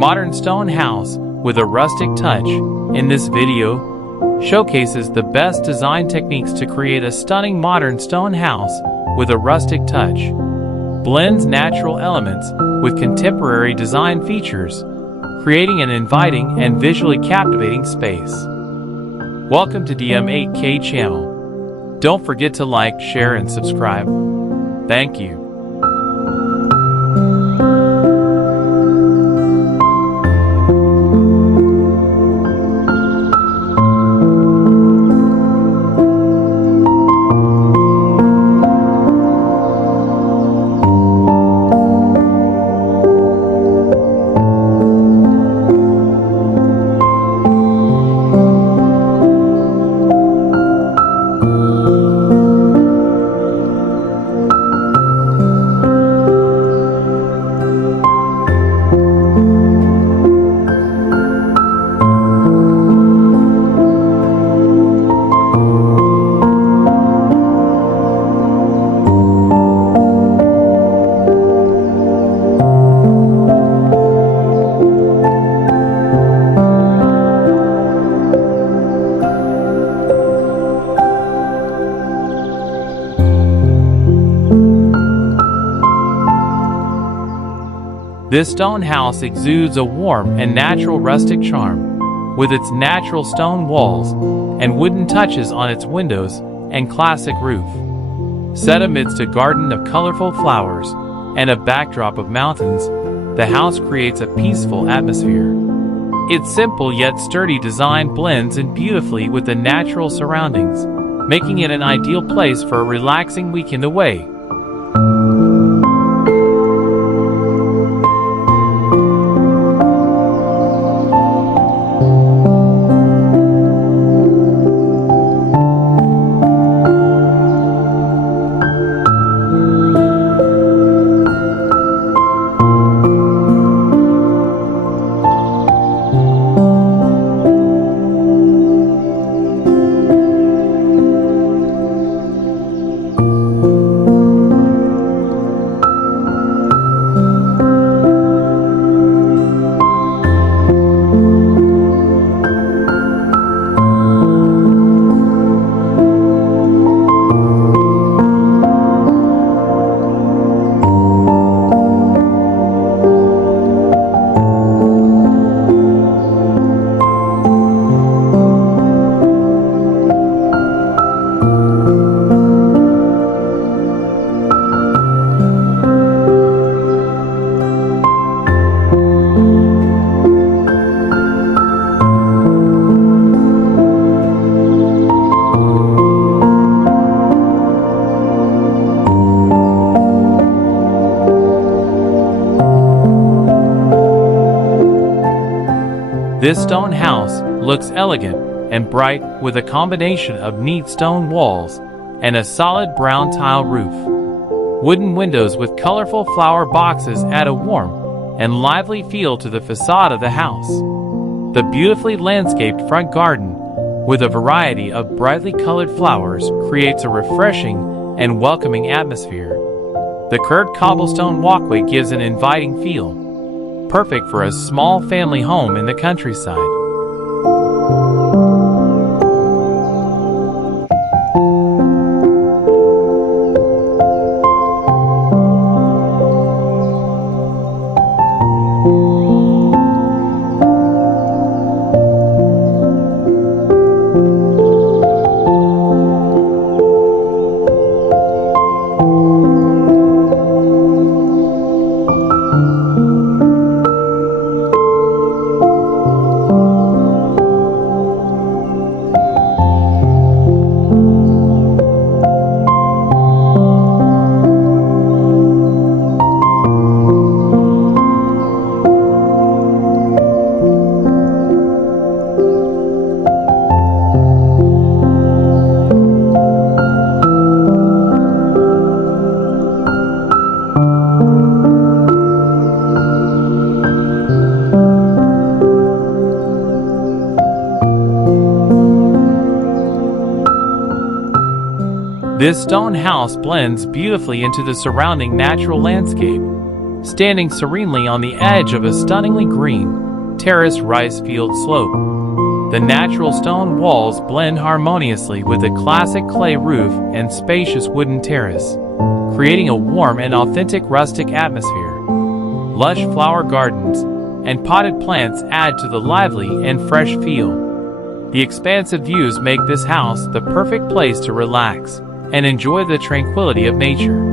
modern stone house with a rustic touch. In this video, showcases the best design techniques to create a stunning modern stone house with a rustic touch. Blends natural elements with contemporary design features, creating an inviting and visually captivating space. Welcome to DM8K channel. Don't forget to like, share, and subscribe. Thank you. This stone house exudes a warm and natural rustic charm, with its natural stone walls and wooden touches on its windows and classic roof. Set amidst a garden of colorful flowers and a backdrop of mountains, the house creates a peaceful atmosphere. Its simple yet sturdy design blends in beautifully with the natural surroundings, making it an ideal place for a relaxing weekend away. This stone house looks elegant and bright with a combination of neat stone walls and a solid brown tile roof. Wooden windows with colorful flower boxes add a warm and lively feel to the facade of the house. The beautifully landscaped front garden with a variety of brightly colored flowers creates a refreshing and welcoming atmosphere. The curved cobblestone walkway gives an inviting feel, perfect for a small family home in the countryside. This stone house blends beautifully into the surrounding natural landscape, standing serenely on the edge of a stunningly green, terraced rice field slope. The natural stone walls blend harmoniously with the classic clay roof and spacious wooden terrace, creating a warm and authentic rustic atmosphere. Lush flower gardens and potted plants add to the lively and fresh feel. The expansive views make this house the perfect place to relax and enjoy the tranquility of nature.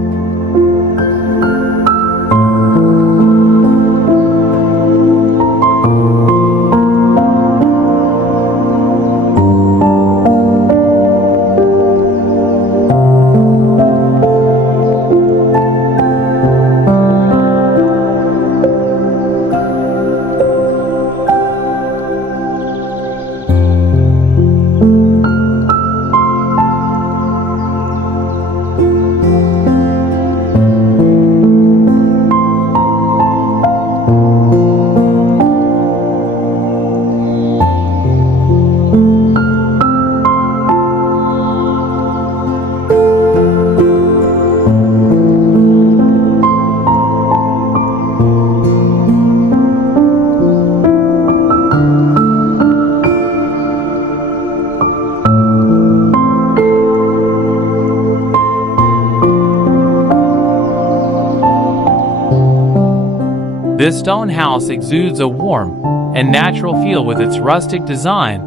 This stone house exudes a warm and natural feel with its rustic design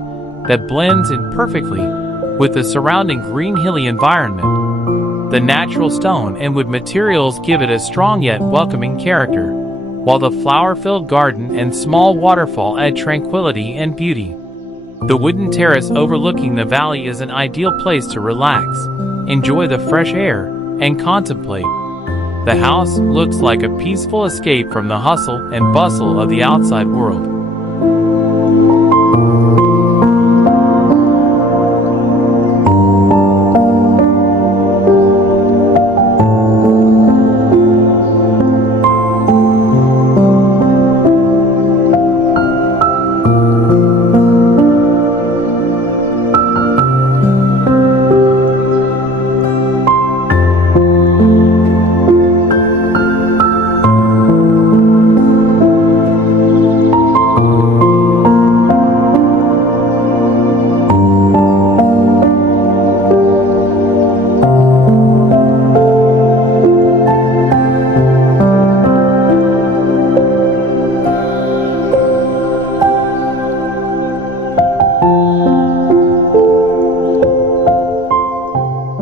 that blends in perfectly with the surrounding green hilly environment. The natural stone and wood materials give it a strong yet welcoming character, while the flower-filled garden and small waterfall add tranquility and beauty. The wooden terrace overlooking the valley is an ideal place to relax, enjoy the fresh air, and contemplate. The house looks like a peaceful escape from the hustle and bustle of the outside world.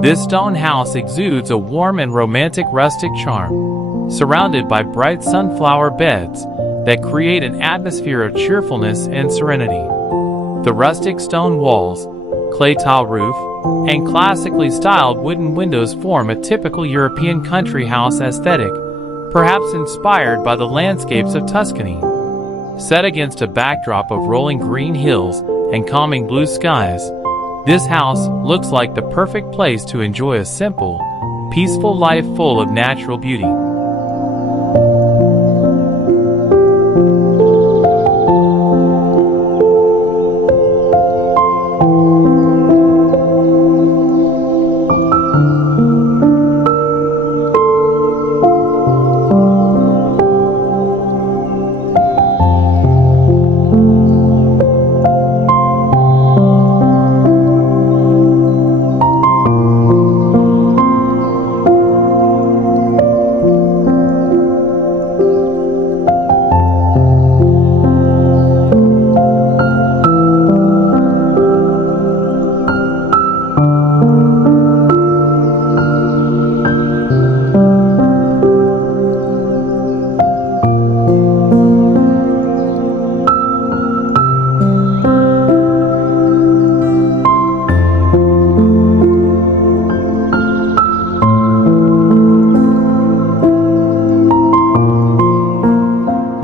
This stone house exudes a warm and romantic rustic charm, surrounded by bright sunflower beds that create an atmosphere of cheerfulness and serenity. The rustic stone walls, clay tile roof, and classically styled wooden windows form a typical European country house aesthetic, perhaps inspired by the landscapes of Tuscany. Set against a backdrop of rolling green hills and calming blue skies, this house looks like the perfect place to enjoy a simple, peaceful life full of natural beauty.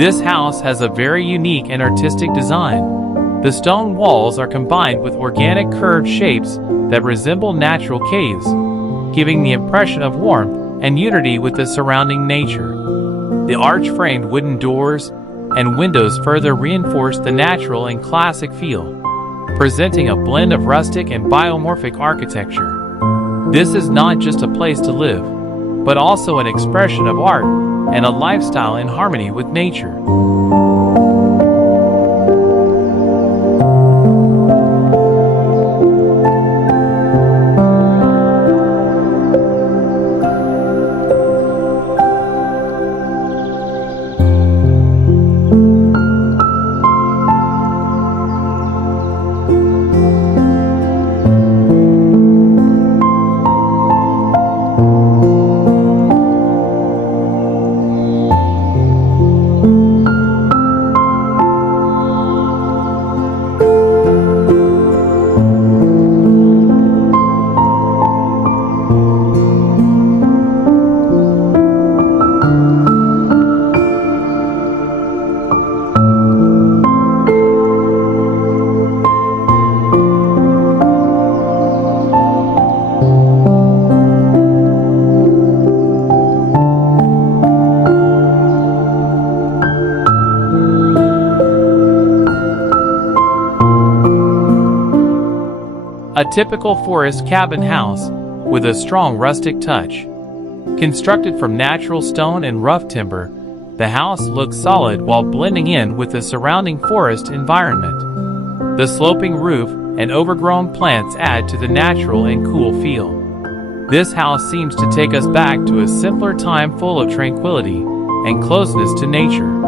This house has a very unique and artistic design. The stone walls are combined with organic curved shapes that resemble natural caves, giving the impression of warmth and unity with the surrounding nature. The arch-framed wooden doors and windows further reinforce the natural and classic feel, presenting a blend of rustic and biomorphic architecture. This is not just a place to live, but also an expression of art and a lifestyle in harmony with nature. A typical forest cabin house with a strong rustic touch. Constructed from natural stone and rough timber, the house looks solid while blending in with the surrounding forest environment. The sloping roof and overgrown plants add to the natural and cool feel. This house seems to take us back to a simpler time full of tranquility and closeness to nature.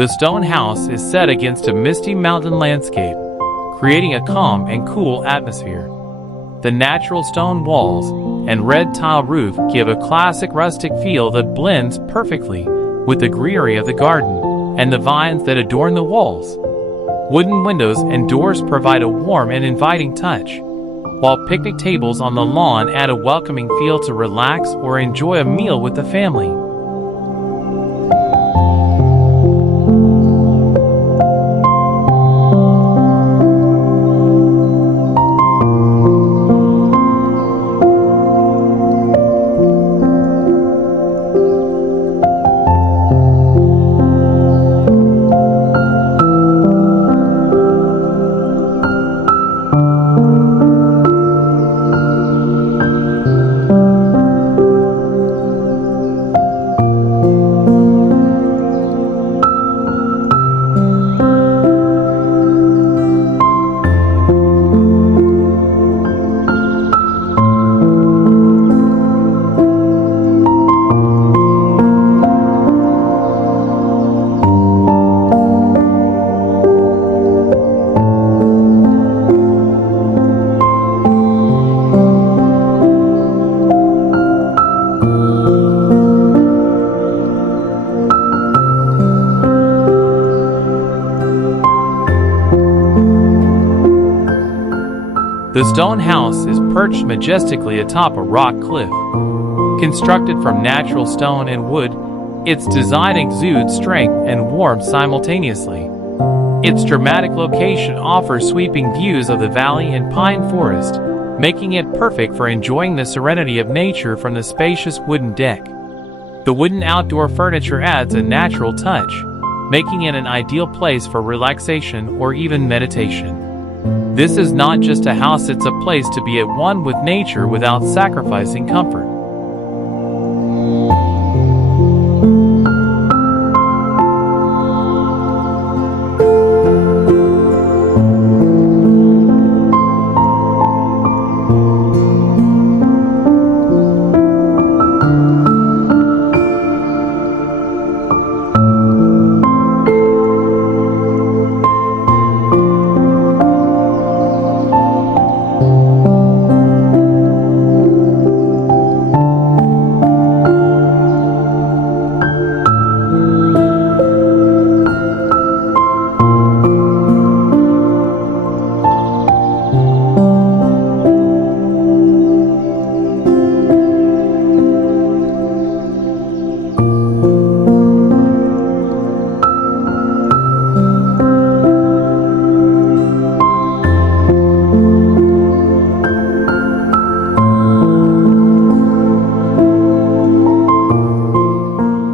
The stone house is set against a misty mountain landscape, creating a calm and cool atmosphere. The natural stone walls and red tile roof give a classic rustic feel that blends perfectly with the greenery of the garden and the vines that adorn the walls. Wooden windows and doors provide a warm and inviting touch, while picnic tables on the lawn add a welcoming feel to relax or enjoy a meal with the family. The stone house is perched majestically atop a rock cliff. Constructed from natural stone and wood, its design exudes strength and warmth simultaneously. Its dramatic location offers sweeping views of the valley and pine forest, making it perfect for enjoying the serenity of nature from the spacious wooden deck. The wooden outdoor furniture adds a natural touch, making it an ideal place for relaxation or even meditation. This is not just a house, it's a place to be at one with nature without sacrificing comfort.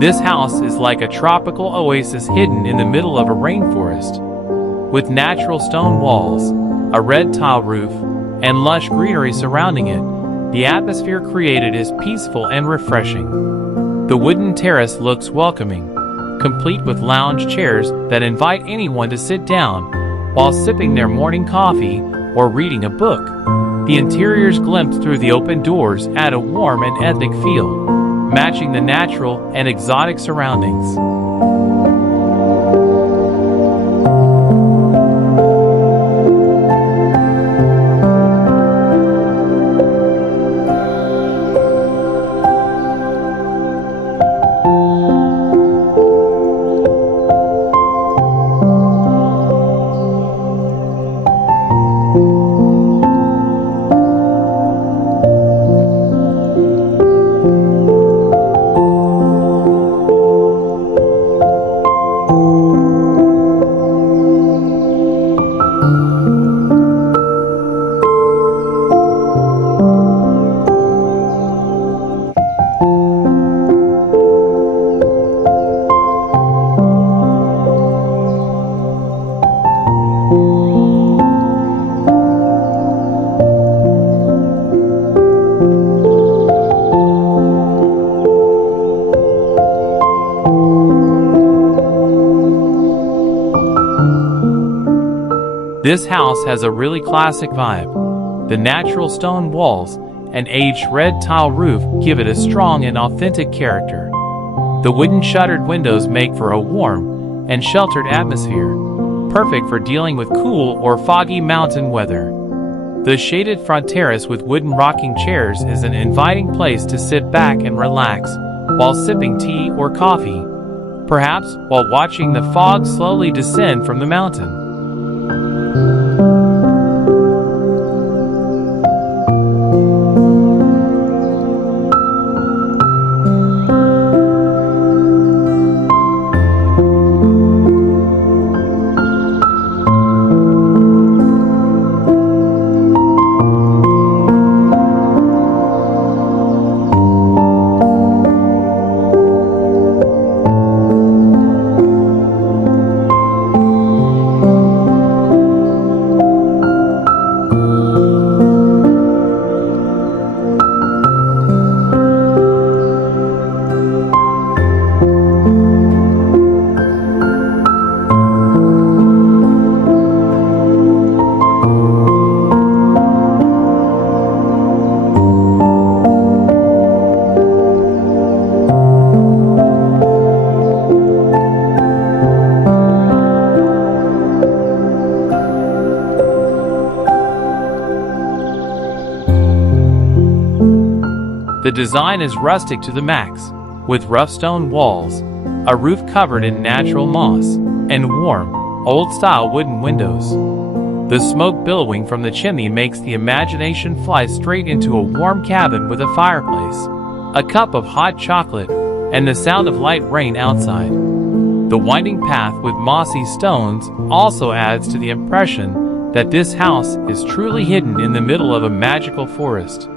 This house is like a tropical oasis hidden in the middle of a rainforest. With natural stone walls, a red tile roof, and lush greenery surrounding it, the atmosphere created is peaceful and refreshing. The wooden terrace looks welcoming, complete with lounge chairs that invite anyone to sit down while sipping their morning coffee or reading a book. The interiors glimpsed through the open doors add a warm and ethnic feel, matching the natural and exotic surroundings. This house has a really classic vibe. The natural stone walls and aged red tile roof give it a strong and authentic character. The wooden shuttered windows make for a warm and sheltered atmosphere, perfect for dealing with cool or foggy mountain weather. The shaded front terrace with wooden rocking chairs is an inviting place to sit back and relax while sipping tea or coffee, perhaps while watching the fog slowly descend from the mountain. The design is rustic to the max, with rough stone walls, a roof covered in natural moss, and warm, old-style wooden windows. The smoke billowing from the chimney makes the imagination fly straight into a warm cabin with a fireplace, a cup of hot chocolate, and the sound of light rain outside. The winding path with mossy stones also adds to the impression that this house is truly hidden in the middle of a magical forest.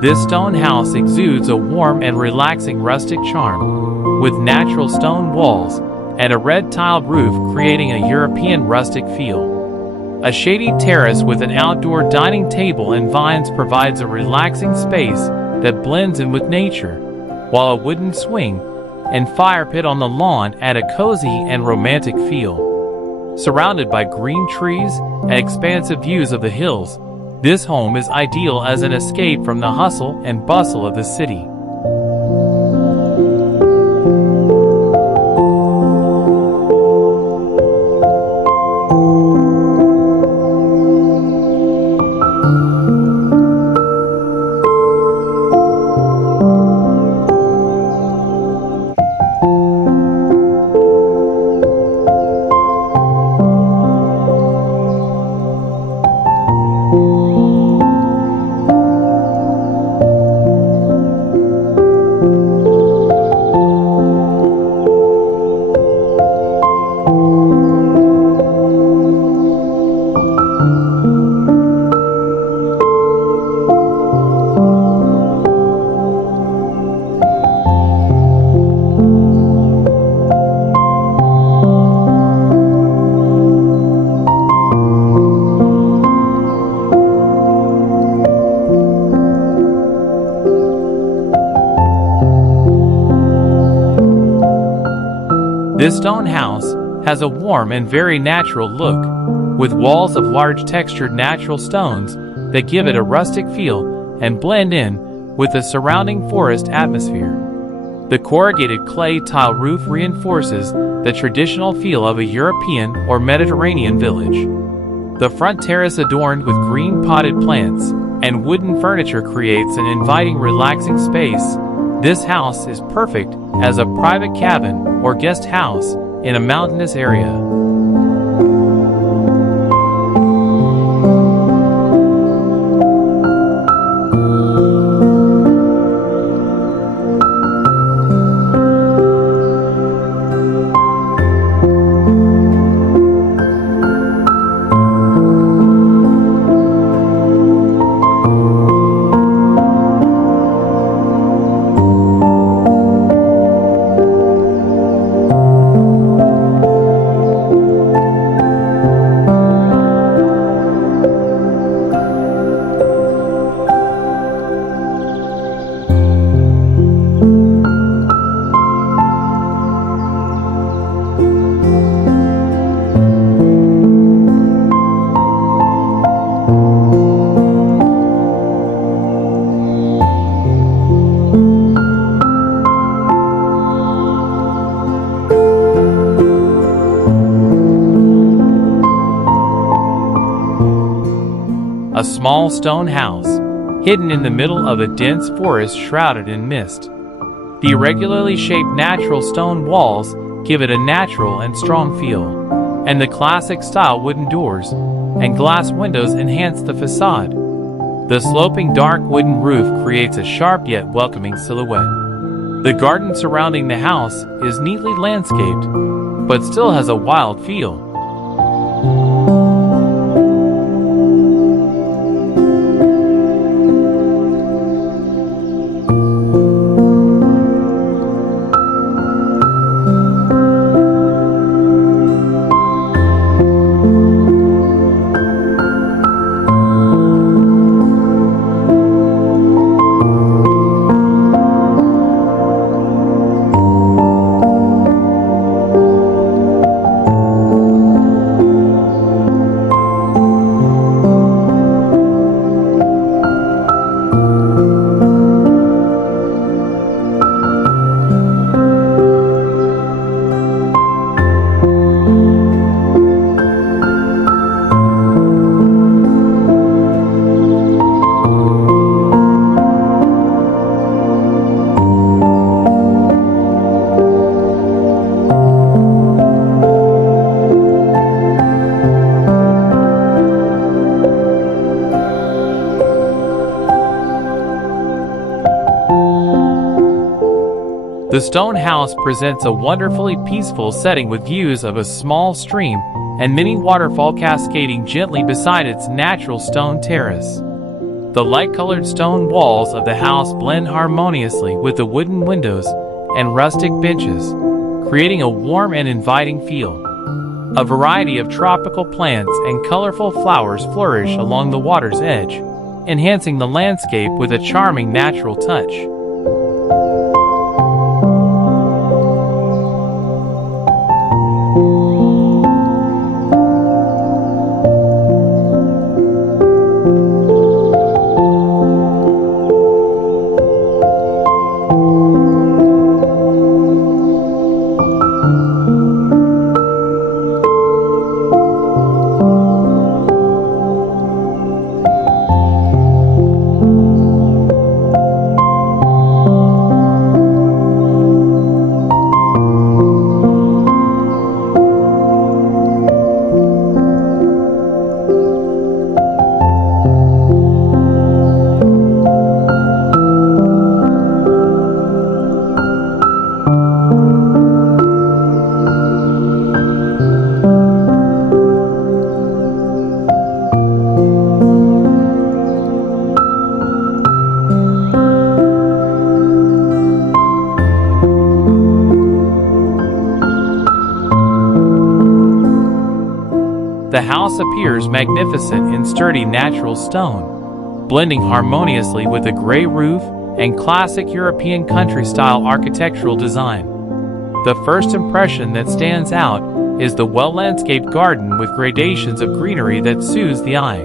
This stone house exudes a warm and relaxing rustic charm, with natural stone walls and a red tiled roof creating a European rustic feel. A shady terrace with an outdoor dining table and vines provides a relaxing space that blends in with nature, while a wooden swing and fire pit on the lawn add a cozy and romantic feel. Surrounded by green trees and expansive views of the hills, this home is ideal as an escape from the hustle and bustle of the city. This stone house has a warm and very natural look, with walls of large textured natural stones that give it a rustic feel and blend in with the surrounding forest atmosphere. The corrugated clay tile roof reinforces the traditional feel of a European or Mediterranean village. The front terrace adorned with green potted plants and wooden furniture creates an inviting, relaxing space. This house is perfect as a private cabin or guest house in a mountainous area. A small stone house, hidden in the middle of a dense forest shrouded in mist. The irregularly shaped natural stone walls give it a natural and strong feel, and the classic style wooden doors and glass windows enhance the facade. The sloping dark wooden roof creates a sharp yet welcoming silhouette. The garden surrounding the house is neatly landscaped, but still has a wild feel. The stone house presents a wonderfully peaceful setting with views of a small stream and mini waterfall cascading gently beside its natural stone terrace. The light-colored stone walls of the house blend harmoniously with the wooden windows and rustic benches, creating a warm and inviting feel. A variety of tropical plants and colorful flowers flourish along the water's edge, enhancing the landscape with a charming natural touch. The house appears magnificent in sturdy natural stone, blending harmoniously with a gray roof and classic European country-style architectural design. The first impression that stands out is the well-landscaped garden with gradations of greenery that soothes the eye.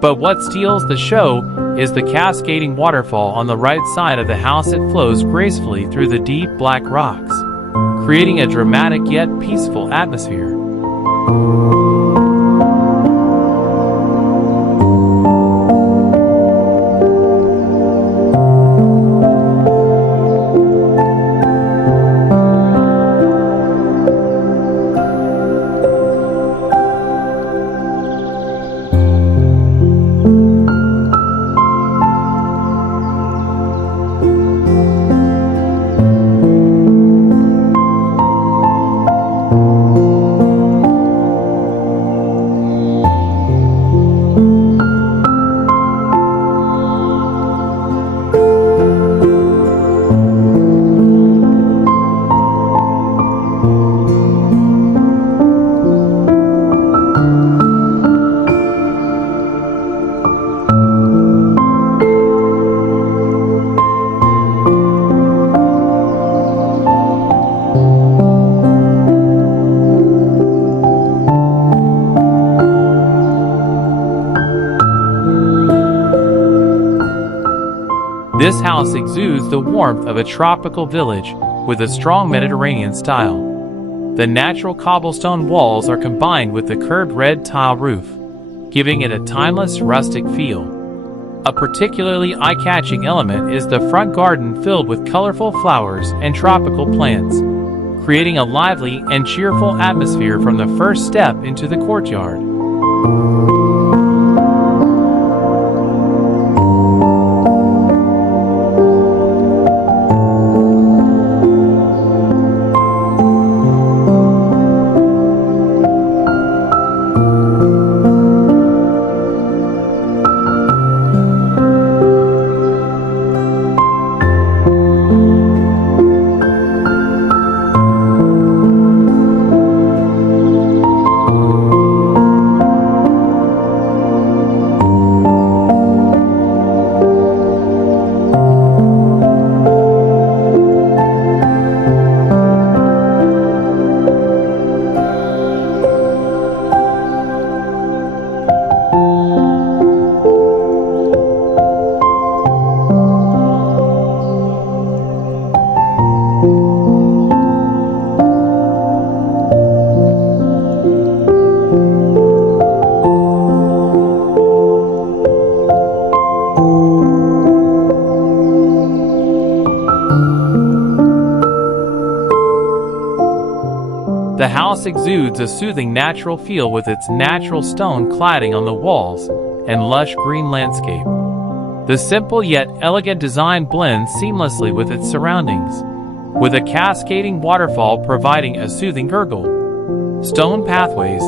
But what steals the show is the cascading waterfall on the right side of the house. It flows gracefully through the deep black rocks, creating a dramatic yet peaceful atmosphere. This house exudes the warmth of a tropical village with a strong Mediterranean style. The natural cobblestone walls are combined with the curved red tile roof, giving it a timeless rustic feel. A particularly eye-catching element is the front garden filled with colorful flowers and tropical plants, creating a lively and cheerful atmosphere from the first step into the courtyard. The house exudes a soothing natural feel with its natural stone cladding on the walls and lush green landscape. The simple yet elegant design blends seamlessly with its surroundings, with a cascading waterfall providing a soothing gurgle. Stone pathways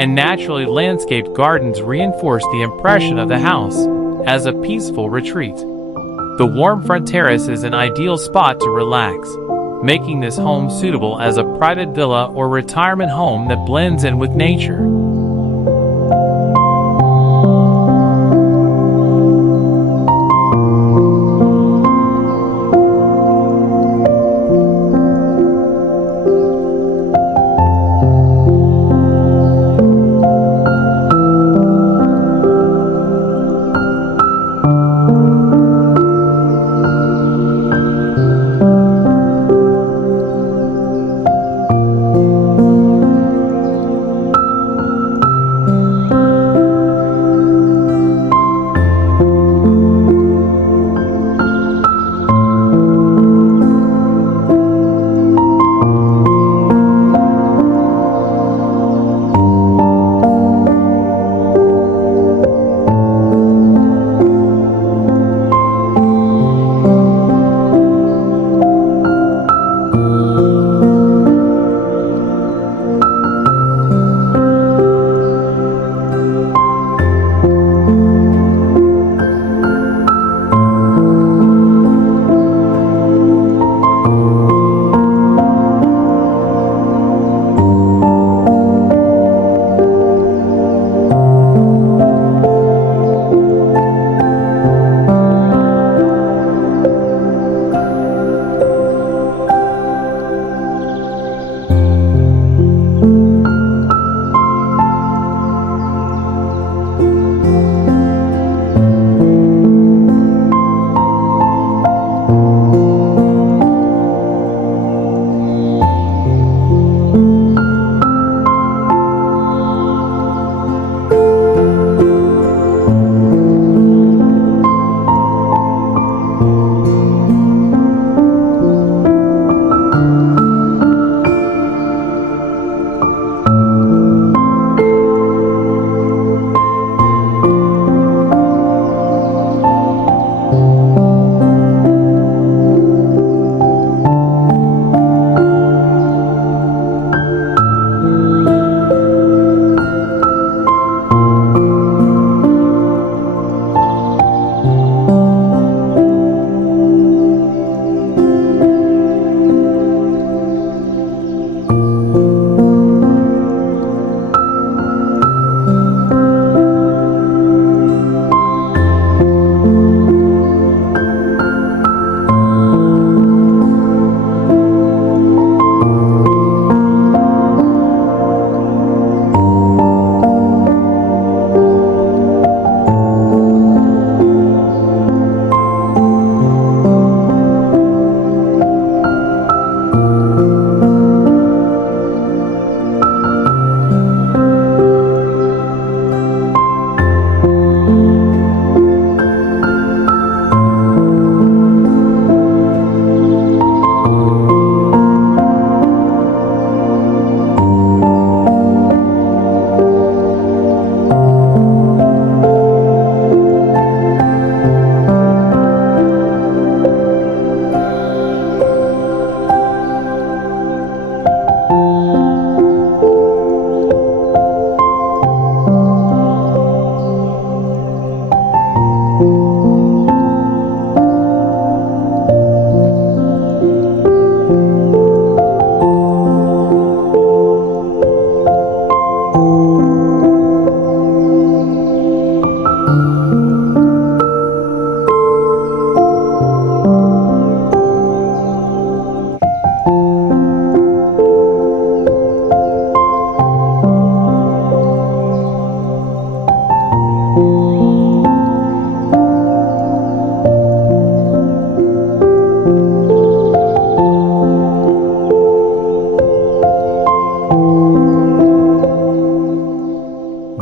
and naturally landscaped gardens reinforce the impression of the house as a peaceful retreat. The warm front terrace is an ideal spot to relax, making this home suitable as a private villa or retirement home that blends in with nature.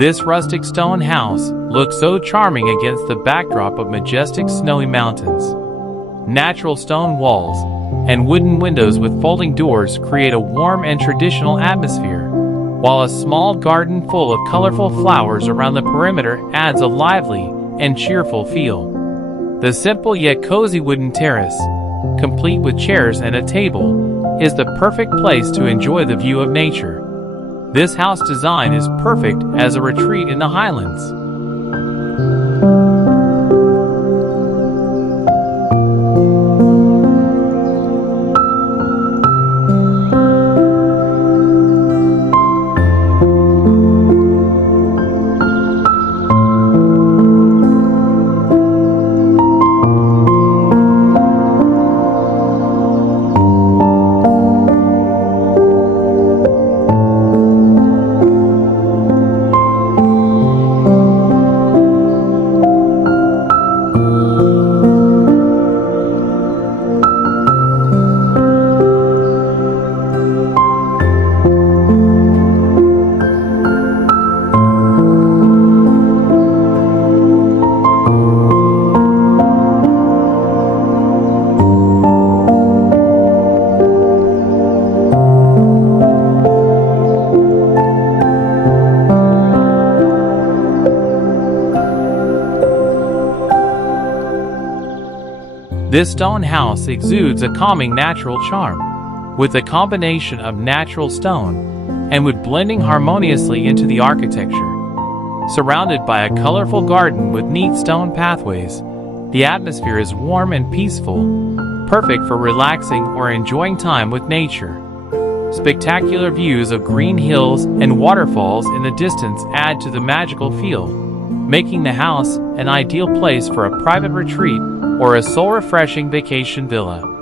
This rustic stone house looks so charming against the backdrop of majestic snowy mountains. Natural stone walls and wooden windows with folding doors create a warm and traditional atmosphere, while a small garden full of colorful flowers around the perimeter adds a lively and cheerful feel. The simple yet cozy wooden terrace, complete with chairs and a table, is the perfect place to enjoy the view of nature. This house design is perfect as a retreat in the Highlands. This stone house exudes a calming natural charm, with a combination of natural stone and wood blending harmoniously into the architecture. Surrounded by a colorful garden with neat stone pathways, the atmosphere is warm and peaceful, perfect for relaxing or enjoying time with nature. Spectacular views of green hills and waterfalls in the distance add to the magical feel, making the house an ideal place for a private retreat or a soul-refreshing vacation villa.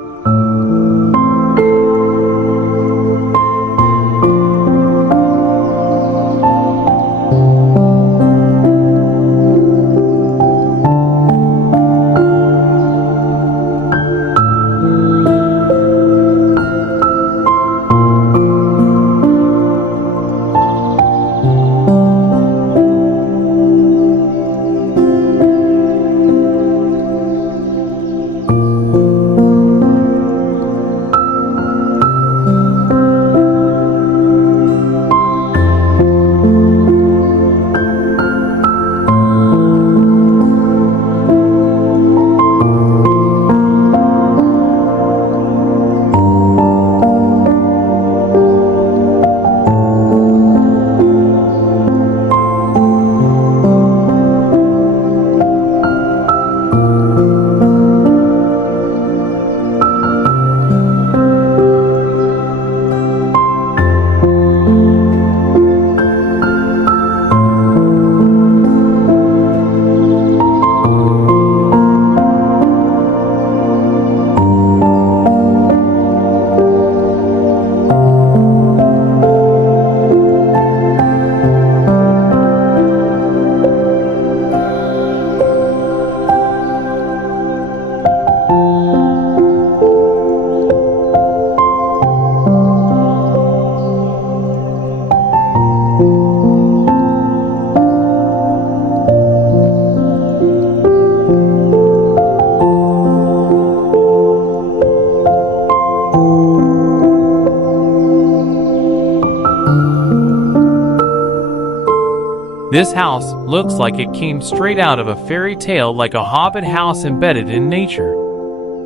This house looks like it came straight out of a fairy tale, like a hobbit house embedded in nature,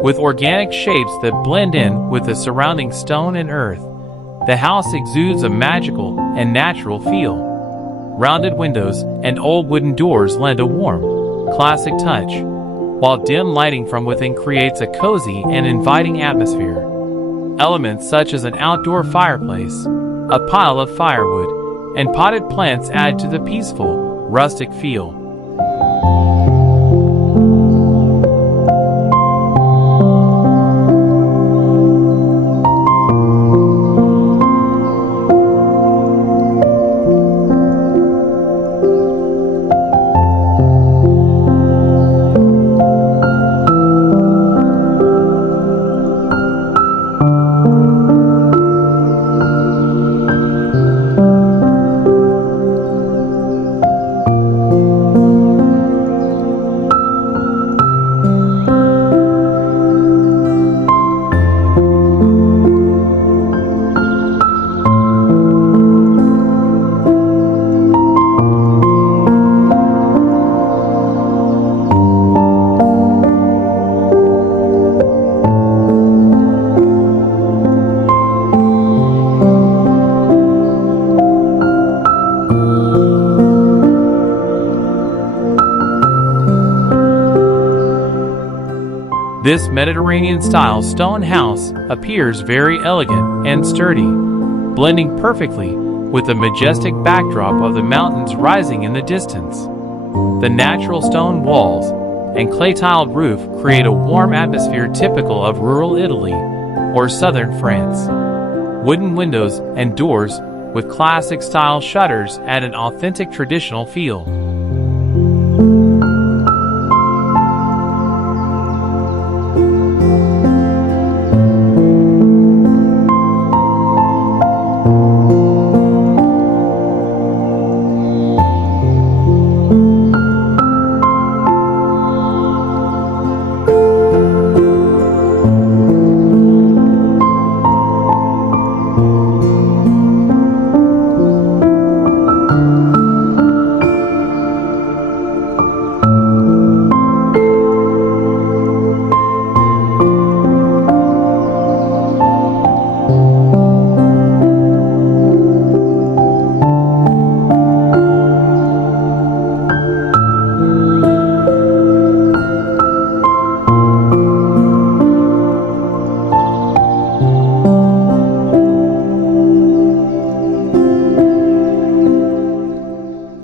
with organic shapes that blend in with the surrounding stone and earth. The house exudes a magical and natural feel. Rounded windows and old wooden doors lend a warm, classic touch, while dim lighting from within creates a cozy and inviting atmosphere. Elements such as an outdoor fireplace, a pile of firewood, and potted plants add to the peaceful, rustic feel. This Mediterranean-style stone house appears very elegant and sturdy, blending perfectly with the majestic backdrop of the mountains rising in the distance. The natural stone walls and clay-tiled roof create a warm atmosphere typical of rural Italy or southern France. Wooden windows and doors with classic-style shutters add an authentic traditional feel.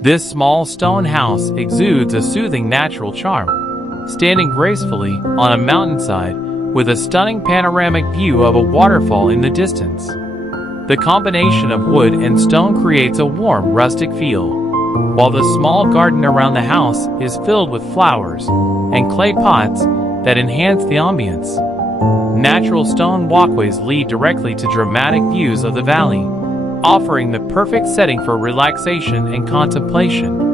This small stone house exudes a soothing natural charm, standing gracefully on a mountainside with a stunning panoramic view of a waterfall in the distance. The combination of wood and stone creates a warm, rustic feel, while the small garden around the house is filled with flowers and clay pots that enhance the ambience. Natural stone walkways lead directly to dramatic views of the valley, offering the perfect setting for relaxation and contemplation.